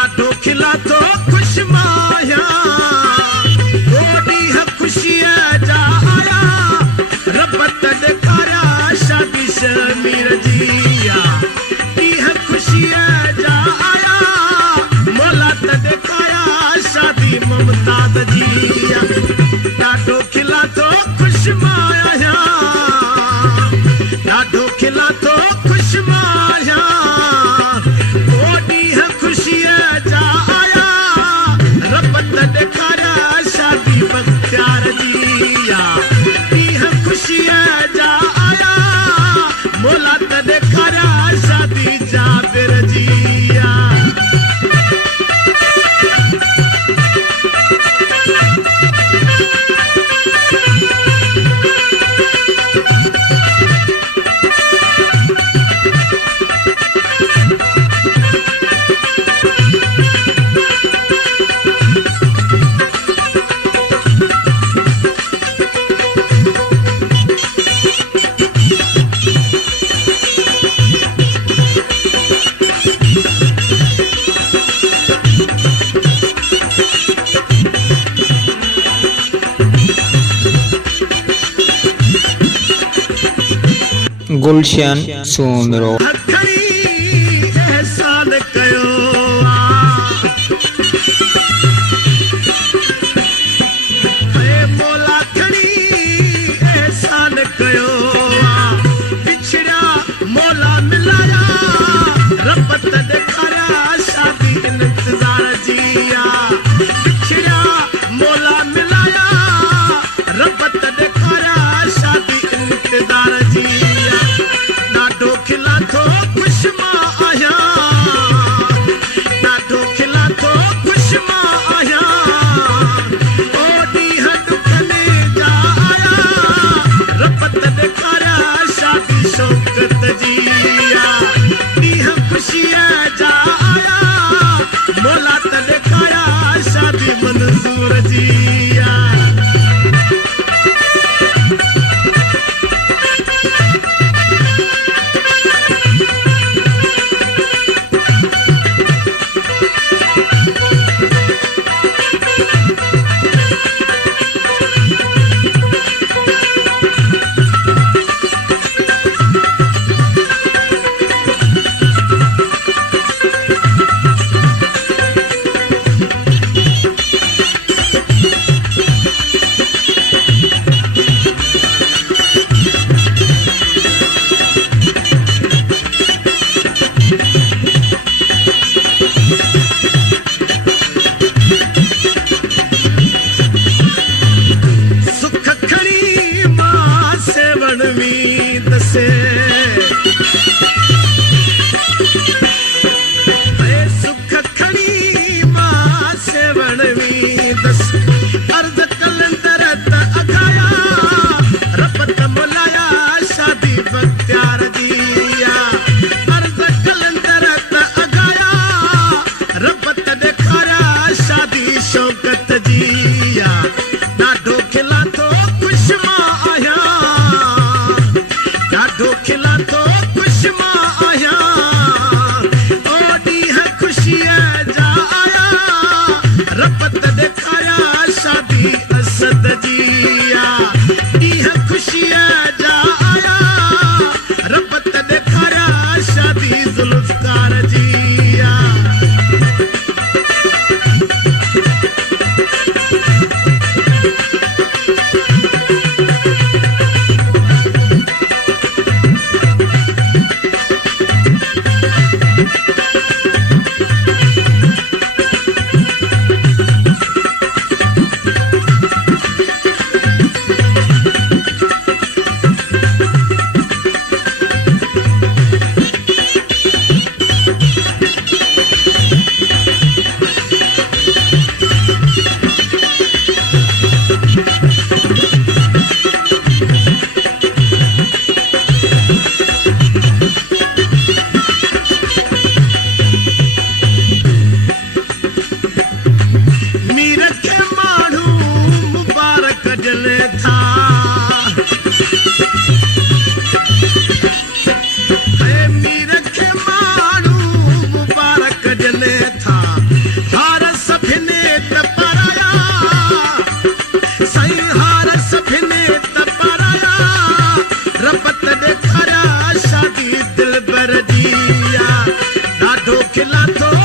ॾाढो खिला थो ख़ुशि माया ओ ॾींहं ख़ुशीअ जा आया रब त ॾेखारिया शादी शमीर जी ॾींहं ख़ुशीअ जा आया मौला त ॾेखारिया शादी मुमताज़ जी ॾाढो खिला थो ख़ुशि माया ॾाढो खिला थो ख़ुशि माया ओ ॾींहं ख़ुशीअ जा आया रब त ॾेखारिया शादी बख़्तियार जी ॾींहं ख़ुशीअ जा आया मौला त ॾेखारिया शादी जाबिर जी गुलशन सोमरो एहसान कयो मौला खणी एहसान कयो पिछड़ा मौला मिलाया रब त ॾेखारिया शादी इंतज़ार जी पिछड़ा मौला मिलाया रब त ॾेखारिया शादी इंतज़ार जी ॾाढो खिला थो ख़ुशि मां आहियां ॾाढो खिला थो ख़ुशि मां आहियां ओ ॾींहं ॾुखनि जा आया रब त ॾेखारिया शादी शौक़त जी ॾींहं ख़ुशीअ जा आया मौला त ॾेखारिया शादी मंज़ूर जी सुख खणी मां सेवण में दस अर्ज़ कलंदर त अघाया रब त मुलाया शादी बख़्तियार जी अर्ज़ कलंदर त अघाया रब त खिला तो